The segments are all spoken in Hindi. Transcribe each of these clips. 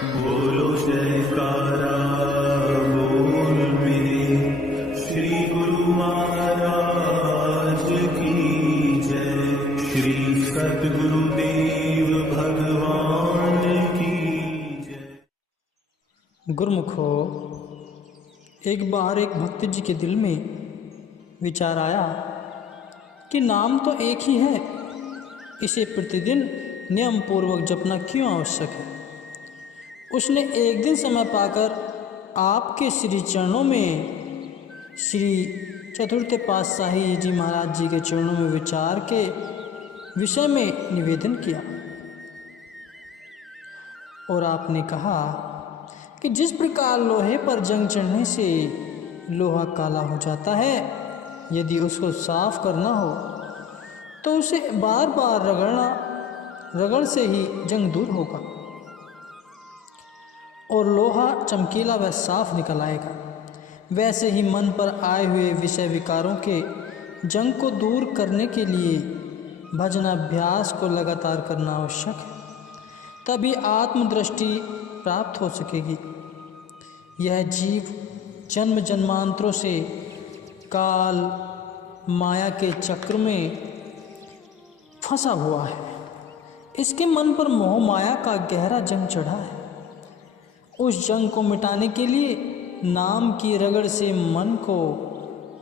बोलो जयकारा बोल मेरे श्री गुरु महाराज की जय। श्री सद्गुरुदेव भगवान की जय। गुरुमुखो, एक बार एक भक्त जी के दिल में विचार आया कि नाम तो एक ही है, इसे प्रतिदिन नियम पूर्वक जपना क्यों आवश्यक है। उसने एक दिन समय पाकर आपके श्री चरणों में श्री चतुर्थ पातशाही जी महाराज जी के चरणों में विचार के विषय में निवेदन किया और आपने कहा कि जिस प्रकार लोहे पर जंग चढ़ने से लोहा काला हो जाता है, यदि उसको साफ करना हो तो उसे बार बार रगड़ से ही जंग दूर होगा और लोहा चमकीला व साफ निकल आएगा। वैसे ही मन पर आए हुए विषय विकारों के जंग को दूर करने के लिए भजनाभ्यास को लगातार करना आवश्यक है, तभी आत्मदृष्टि प्राप्त हो सकेगी। यह जीव जन्म जन्मांतरों से काल माया के चक्र में फंसा हुआ है। इसके मन पर मोह माया का गहरा जंग चढ़ा है। उस जंग को मिटाने के लिए नाम की रगड़ से मन को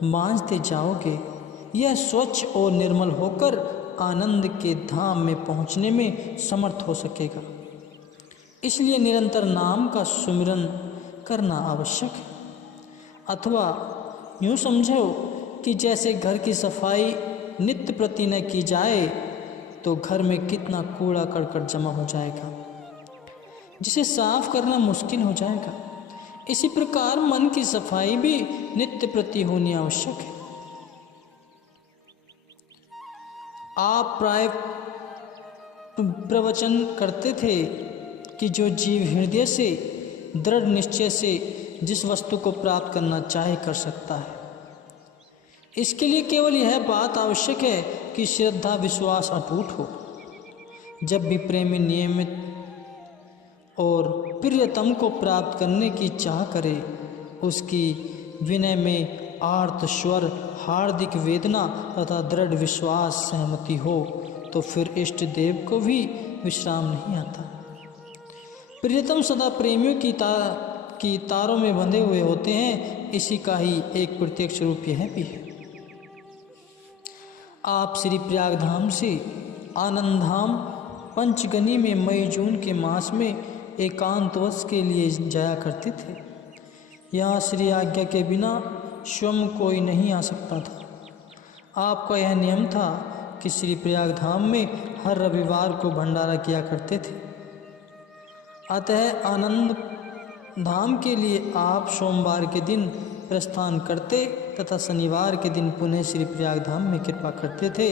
मांझते जाओगे, यह स्वच्छ और निर्मल होकर आनंद के धाम में पहुंचने में समर्थ हो सकेगा। इसलिए निरंतर नाम का सुमिरन करना आवश्यक है। अथवा यूँ समझो कि जैसे घर की सफाई नित्य प्रति न की जाए तो घर में कितना कूड़ा करकट जमा हो जाएगा, जिसे साफ करना मुश्किल हो जाएगा। इसी प्रकार मन की सफाई भी नित्य प्रति होनी आवश्यक है। आप प्राय प्रवचन करते थे कि जो जीव हृदय से दृढ़ निश्चय से जिस वस्तु को प्राप्त करना चाहे कर सकता है। इसके लिए केवल यह बात आवश्यक है कि श्रद्धा विश्वास अटूट हो। जब भी प्रेमी नियमित और प्रियतम को प्राप्त करने की चाह करे, उसकी विनय में आर्त स्वर, हार्दिक वेदना तथा दृढ़ विश्वास सहमति हो, तो फिर इष्ट देव को भी विश्राम नहीं आता। प्रियतम सदा प्रेमियों की तारों में बंधे हुए होते हैं। इसी का ही एक प्रत्यक्ष रूप यह भी है। आप श्री प्रयाग धाम से आनंद धाम पंचगनी में मई जून के मास में एकांतवश के लिए जाया करते थे। यहाँ श्री आज्ञा के बिना स्वयं कोई नहीं आ सकता था। आपका यह नियम था कि श्री प्रयाग धाम में हर रविवार को भंडारा किया करते थे। अतः आनंद धाम के लिए आप सोमवार के दिन प्रस्थान करते तथा शनिवार के दिन पुनः श्री प्रयाग धाम में कृपा करते थे।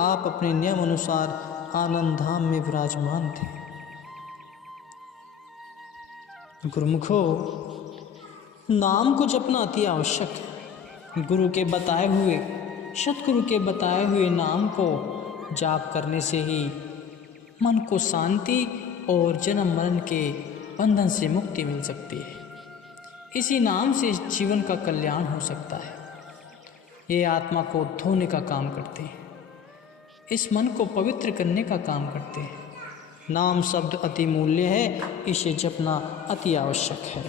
आप अपने नियम अनुसार आनंद धाम में विराजमान थे। गुरुमुखो, नाम को जपना अति आवश्यक है। गुरु के बताए हुए, सतगुरु के बताए हुए नाम को जाप करने से ही मन को शांति और जन्म मरण के बंधन से मुक्ति मिल सकती है। इसी नाम से जीवन का कल्याण हो सकता है। ये आत्मा को धोने का काम करते हैं, इस मन को पवित्र करने का काम करते हैं। नाम शब्द अति मूल्य है, इसे जपना अति आवश्यक है।